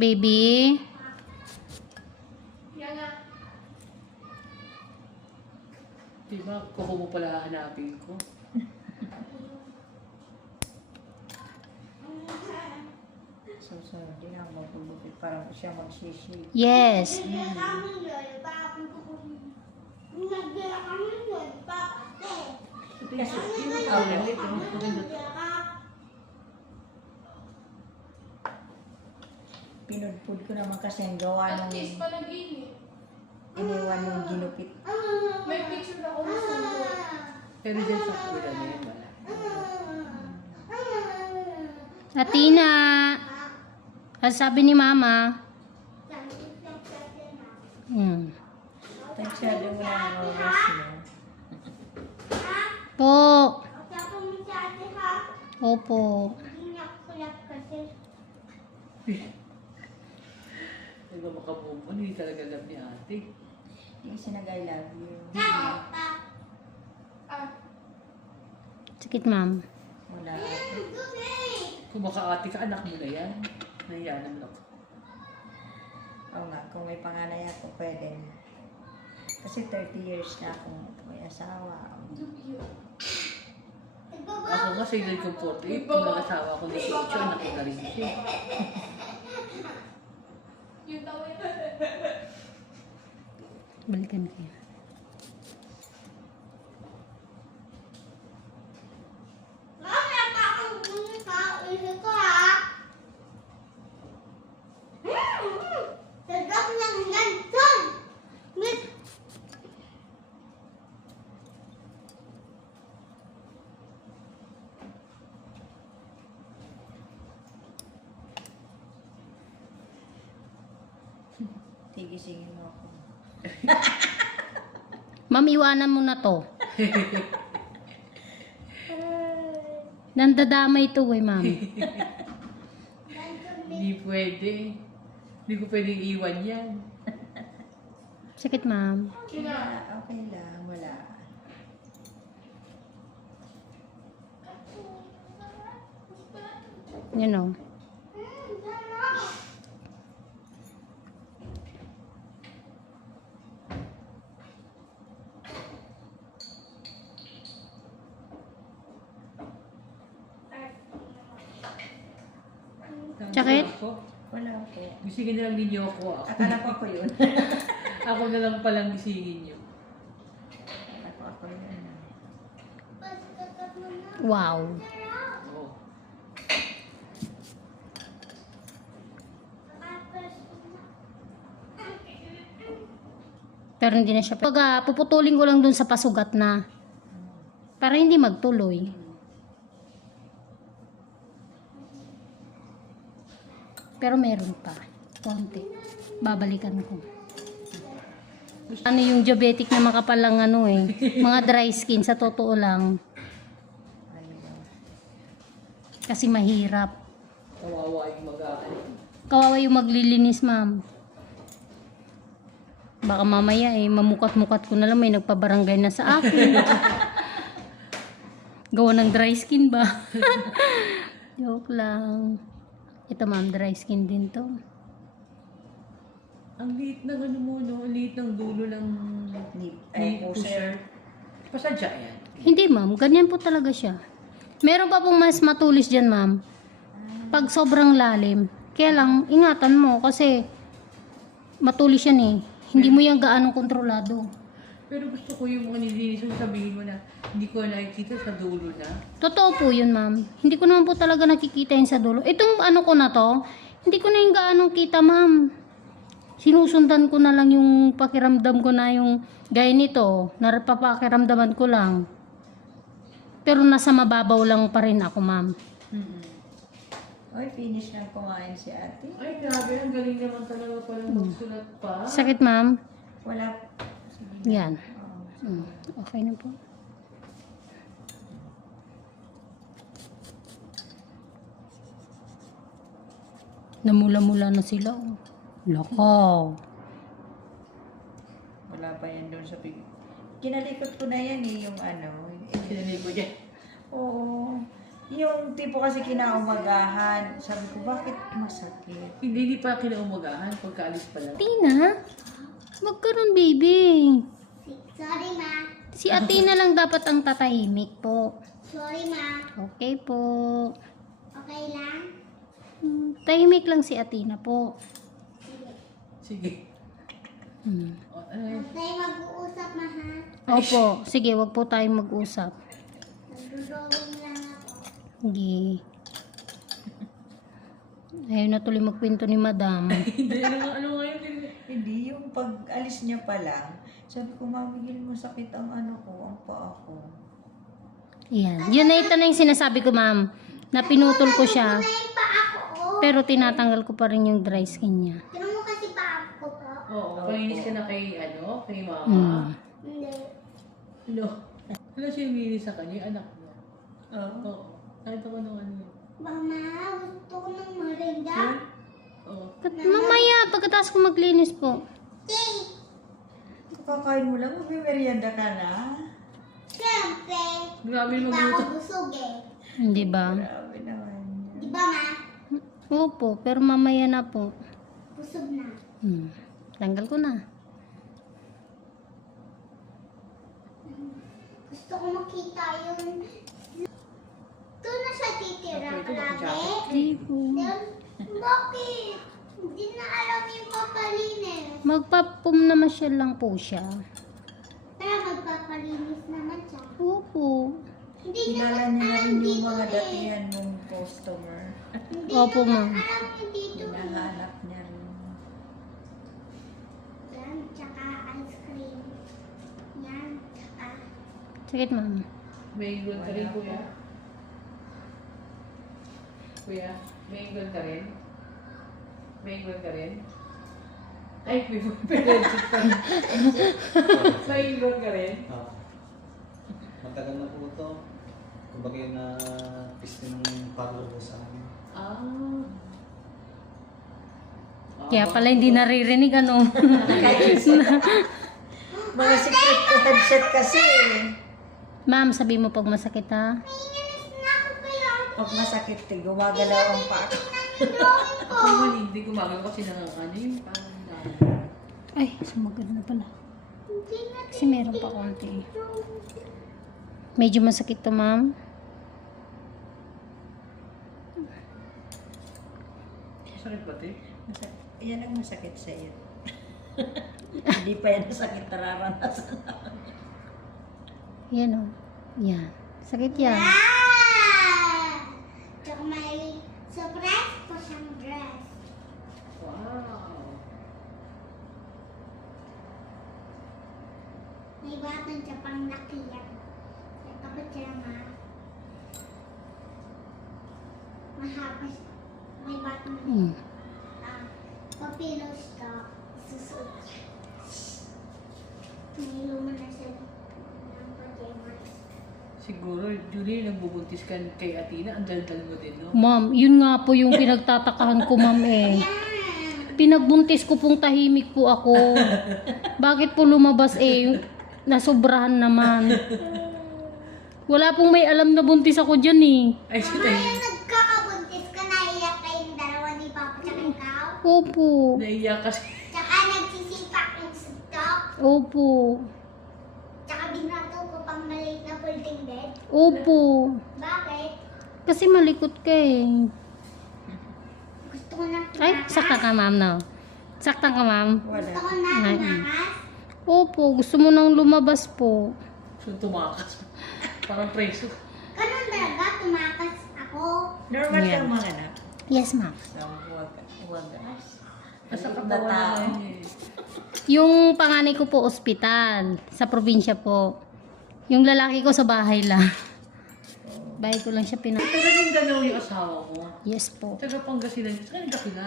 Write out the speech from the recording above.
Baby? Di ba, kuko mo pala hanapin ko. Susunod din ako magbubukit para siya magsishake. Yes. Kasi, oh, ulit, oh. Pinudpud ko naman kasi ang gawa At nung least panaginip. iniwan yung ginupit. May picture ako ng sundo. Pero dyan sa kuya na yun, wala. Atina. Ano sabi ni mama? Hmm. Tagsado mo na ang oras mo. Po. Opo. Di ba on, hindi talaga love ni ate. Yung sinag I love you. Ah, Sakit, ma'am. Wala. Kung makaate ka, anak mo na yan. Nahiya naman ako. Oo nga, kung may panganay ako, pwede. Kasi 30 years na akong may asawa. Ako nga, sa edad kong 48, kung nag-asawa ko ni si Ocho, anak ko na rin siya. yung tawin. Balikan ko yan. Tigisingin mo ako. Ma'am, iwanan mo na to. Nandadamay to eh, ma'am. Hindi pwede. Hindi ko pwedeng iwan yan. Sakit, ma'am. Kina. Okay lang, wala. You know. Sakit? Ako. Wala po. Gisingin na lang ninyo ako. Ako, Akala ko ako yun. ako na lang palang gisingin nyo. Akala ko ako yun. Wow. Oo. Pero hindi na siya. Pag ah, puputulin ko lang dun sa pasugat na. Para hindi magtuloy. Pero meron pa. Konti. Babalikan ko. Ano yung diabetic na makapalang ano eh. Mga dry skin sa totoo lang. Kasi mahirap. Kawawa yung mag-aano. Kawawa yung maglilinis, ma'am. Baka mamaya eh, mamukat-mukat ko na lang may nagpabarangay na sa akin. Gawa ng dry skin ba? Joke lang. Ito ma'am, dry skin din to. Ang liit ng ano mo, no? Ang liit ng dulo ng Nip. ay, pusher. Pasadya yan. Hindi ma'am, ganyan po talaga siya. Meron pa pong mas matulis dyan ma'am. Pag sobrang lalim. Kaya lang, ingatan mo kasi matulis yan eh. Hindi mo yan gaanong kontrolado. Pero gusto ko yung mga nilinis mo sabihin mo na hindi ko nakikita sa dulo na. Totoo po yun, ma'am. Hindi ko naman po talaga nakikita yun sa dulo. Itong ano ko na to, hindi ko na yung gaanong kita, ma'am. Sinusundan ko na lang yung pakiramdam ko na yung gaya nito. Napapakiramdaman ko lang. Pero nasa mababaw lang pa rin ako, ma'am. Oy, finish na kumain si ate. Ay, grabe. Ang galing naman talaga palang magsulat pa. Sakit, ma'am? Wala. Yan. Mm, okay na po. Namula-mula na sila. oh. Lako. Wala pa yan doon sa pig. Kinalikot ko na yan eh, yung ano. Sinanil mo dyan. Oo. Yung tipo kasi kinaumagahan. Sabi ko, bakit masakit? Hindi, hindi pa kinaumagahan. Pagkaalis pa lang. Athena, wag ka ron, baby. Sorry, ma. Si Athena lang dapat ang tatahimik po. Sorry, ma. Okay po. Okay lang? Hmm, Tahimik lang si Athena po. Sige. Hmm. O, ano yun? Huwag tayo mag-uusap, ma, ha? Opo, sige, wag po tayong mag-usap. Nagdodrawing lang ako. Sige. Ayaw na tuloy magkwento ni madam. Hindi, ano ano nga yun? Hindi, yung pag-alis niya pa lang, sabi ko, mamigil masakit ang ano ko, ang paa ko. Yan. Yun na ito na yung sinasabi ko, ma'am. Na pinutol ko siya. Pa oh. Pero tinatanggal ko pa rin yung dry skin niya. Tignan mo kasi pa ako po. Oo, panginis ka na kay, ano, kay mama. Hmm. Hindi. Ano? Ano siya yung sa kanya? Anak niya. Oo. Oo. Nakita ko nung ano. Mama, gusto ko ng merinda. Oo. At mamaya, pagkatapos ko maglinis po. Cake. Kakakain mo lang, magmimerienda ka na. Siyempre. Grabe Di ba magluto. ako busog eh? Hindi ba? Grabe naman. Di ba, ma? Opo, pero mamaya na po. Busog na. Hmm. Tanggal ko na. Gusto ko makita yung... Doon na siya titira jacket. Hindi po. Bakit? Na alam yung papalinis. Magpapum naman siya lang po siya. Pero magpapalinis naman siya. Opo. Hindi Kilala naman niya alam rin yung dito mga eh. datihan mong customer. Hindi Opo, naman ma'am. alam niyo dito eh. Hinahanap niya rin. Yan, tsaka ice cream. Yan, tsaka... Sakit, ma'am. May gold ka rin, kuya? Kuya, may gold ka rin? May gold ka rin? Ay, may gold ka rin. May gold ka rin? Ah. Matagal na po ito. Kumbaga yung na piste ng parlor ko sa amin. Ah. Kaya pala hindi naririnig, ano. Mga secret headset kasi ma'am, sabi mo pag masakit, ha? Nanginginis na ako kaya Pag masakit eh, gumagalaw ang paa. Drawing ko. Ako man hindi gumagano kasi nakakano yung parang na. Ay, sumagad na pala. Hindi na Kasi meron pa konti. Medyo masakit to, ma'am. Sakit ba, te? Masa- Yan ang masakit sa iyo. Hindi pa yan sakit nararanasan. Yan, oh. Yan. Sakit yan. Ah! Tsaka may surprise po siyang dress. Wow. May button siya pang lakihan. May kapit siya ma. Mahaba siya. May button. Hmm. Ah, papilos to. Siya. May luma na siya ng pajamas. Siguro, Julie, nagbubuntis ka kay Athena, ang daldal mo din, no? Ma'am, yun nga po yung pinagtatakahan ko, ma'am, eh. Pinagbuntis ko pong tahimik po ako. Bakit po lumabas eh? Yung nasobrahan naman. Wala pong may alam na buntis ako dyan eh. Ay, si Ngayon Tay. nagkakabuntis ka, naiyak kayong dalawa ni Papa tsaka ikaw. Opo. Naiyak kasi. Tsaka nagsisipak yung stock. Opo. Tsaka binato ko pang maliit na folding bed. Opo. Bakit? Kasi malikot ka eh. Gusto ko na Ay, sakta ka ma'am no? Sakta ka ma'am? Gusto ko na Ay, tumakas. Opo, gusto mo nang lumabas po. So, tumakas. Parang preso. Ganun talaga, tumakas ako. Normal ka mga anak. Yes ma'am. So, huwag, huwag. Katawan eh. Yung panganay ko po ospital. Sa probinsya po. Yung lalaki ko sa bahay lang. Bahay ko lang siya pinag... Talagang ganaw yung asawa mo. Yes po. Taga Pangasinan. Saan nagkakilan?